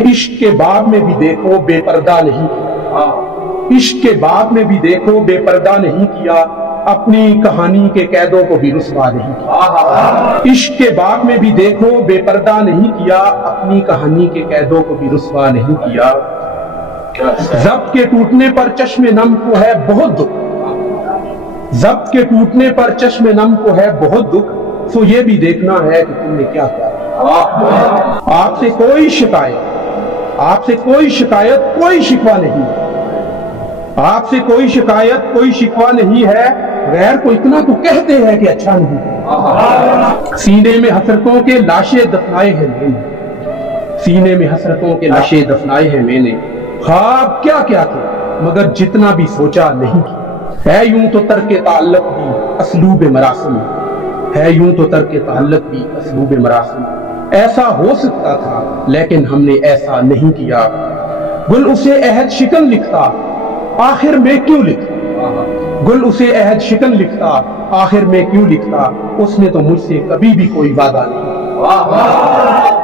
عشق کے باب میں بھی دیکھو بے پردہ نہیں کیا، عشق کے باب میں بھی دیکھو بے پردہ نہیں کیا، اپنی کہانی کے قیدوں کو بھی رسوا نہیں کیا، عشق کے باب میں بھی دیکھو بے پردہ نہیں کیا، اپنی کہانی کے قیدوں کو بھی رسوا نہیں کیا۔ ضبط کے ٹوٹنے پر چشم نم کو ہے بہت دکھ، ضبط کے ٹوٹنے پر چشم نم کو ہے بہت دکھ، سو یہ بھی دیکھنا ہے کہ تم نے کیا کیا۔ آپ سے کوئی شکایت، آپ سے کوئی شکایت کوئی شکوہ نہیں، آپ سے کوئی شکایت کوئی شکوہ نہیں ہے، غیر کو اتنا تو کہتے ہیں کہ اچھا نہیں۔ سینے میں حسرتوں کے لاشیں دفنائے ہیں میں نے، سینے میں حسرتوں کے لاشیں دفنائے ہیں میں نے، خواب کیا کیا تھے مگر جتنا بھی سوچا نہیں کیا، ہے یوں تو ترک تعلق بھی اسلوب مراسم، ہے یوں تو ترک تعلق بھی اسلوب مراسم، ایسا ہو سکتا تھا لیکن ہم نے ایسا نہیں کیا، گل اسے عہد شکن لکھتا آخر میں کیوں لکھتا، گل اسے عہد شکن لکھتا آخر میں کیوں لکھتا، اس نے تو مجھ سے کبھی بھی کوئی وعدہ نہیں۔